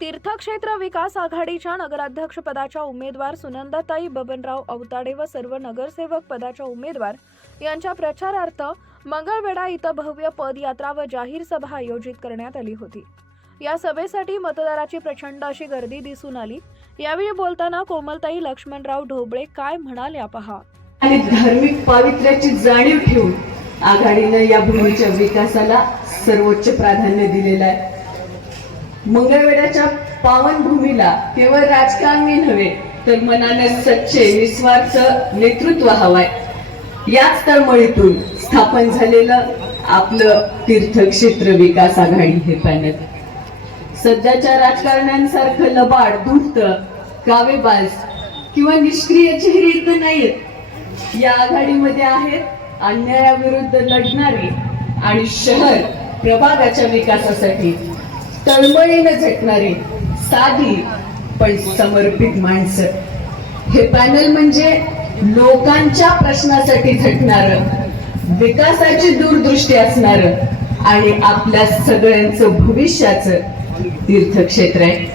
तीर्थक्षेत्र विकास आघाडीच्या नगराध्यक्षपदाच्या उमेदवार सुनंदाताई बबनराव अवताडे व सर्व नगरसेवक पदाच्या उमेदवार यांच्या प्रचारार्थ मंगळवेढा इथं भव्य पदयात्रा व जाहीर सभा आयोजित करण्यात आली होती. या सभेसाठी मतदाराची प्रचंड अशी गर्दी दिसून आली. यावेळी बोलताना कोमलताई लक्ष्मणराव ढोबळे काय म्हणाल्या पहा? आणि धार्मिक पावित्र्याची जाणीव ठेवून आघाडीनं या भूमीच्या विकासाला सर्वोच्च प्राधान्य दिलेलं आहे. मंगळवेढ्याच्या पावन भूमीला केवळ राजकारणी नव्हे तर मनाने सच्चे निस्वार्थ नेतृत्व हवाय. याच तळमळीतून स्थापन झालेलं आपलं तीर्थक्षेत्र विकास आघाडी हे पॅनल. सध्याच्या राजकारण्यांसारखं लबाड धूर्त गावेबाज किंवा निष्क्रिय चेहरे इथं नाहीत. या आघाडीमध्ये आहेत अन्यायाविरुद्ध लढणारे आणि शहर प्रभागाच्या विकासासाठी तळमळीनं झटणारी साधी पण समर्पित माणसं. हे पॅनल म्हणजे लोकांच्या प्रश्नासाठी झटणार विकासाची दूरदृष्टी असणार आणि आपल्या सगळ्यांचं भविष्याचं तीर्थक्षेत्र आहे.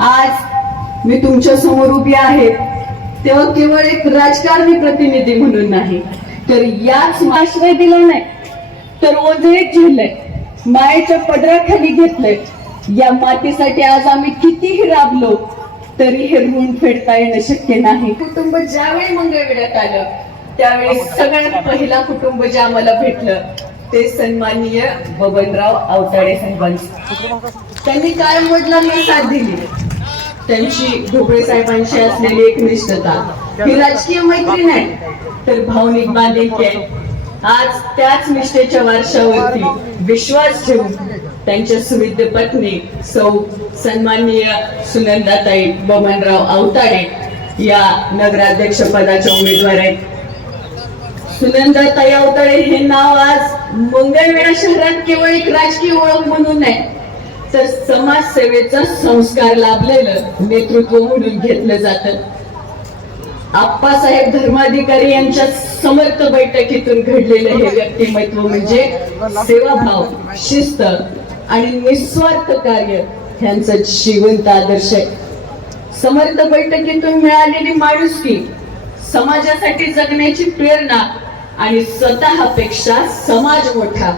आज मी तुमच्यासमोर उभी आहे तेव्हा केवळ एक राजकारणी प्रतिनिधी म्हणून नाही तर याच आश्रय दिला नाही तर ओझे झेललंय. मायेच्या पदराखाली घेतलंय. या मातीसाठी आज आम्ही कितीही राबलो तरी हे ऋण फेडता येणं शक्य नाही. कुटुंब ज्यावेळी मंगळवेढ्यात आलं त्यावेळी सगळ्यात पहिला कुटुंब जे आम्हाला भेटलं ते सन्माननीय बबनराव आवताडे साहेबांचं. त्यांनी काय वडिलांना साथ दिली. त्यांची ढोबळे साहेबांशी असलेली एक निष्ठता ही राजकीय मैत्री नाही तर भावनिक बांधिलकी आहे. आज त्याच निष्ठेच्या वारशावरती विश्वास ठेवून त्यांच्या सुविध पत्नी सौ सन्माननीय सुनंदाताई बमनराव अवताडे या नगराध्यक्ष पदाच्या उमेदवार आहेत. सुनंदाताई अवताडे हे नाव आज मंगळवेढा शहरात केवळ एक राजकीय ओळख म्हणून नाही तर समाजसेवेचा संस्कार लाभलेलं नेतृत्व म्हणून घेतलं जातं. आप्पासाहेब धर्माधिकारी यांच्या समर्थ बैठकीतून घडलेलं हे व्यक्तिमत्व म्हणजे सेवाभाव शिस्त आणि निस्वार्थ कार्य यांचं जिवंत आदर्श आहे. समर्थ बैठकीतून मिळालेली माणुसकी समाजासाठी जगण्याची प्रेरणा आणि स्वतःपेक्षा समाज मोठा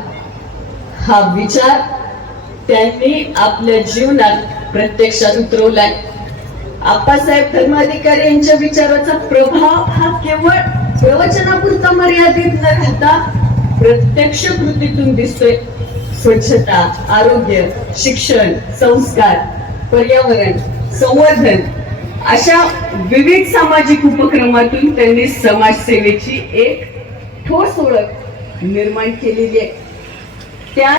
हा विचार त्यांनी आपल्या जीवनात प्रत्यक्षात उतरवलाय. आप्पासाहेब धर्माधिकारी यांच्या विचाराचा प्रभाव हा केवळ प्रवचनापुरता मर्यादित न राहता प्रत्यक्ष कृतीतून दिसतोय. स्वच्छता आरोग्य शिक्षण संस्कार पर्यावरण संवर्धन अशा विविध सामाजिक उपक्रमातून त्यांनी समाजसेवेची एक ठोस ओळख निर्माण केलेली आहे. त्या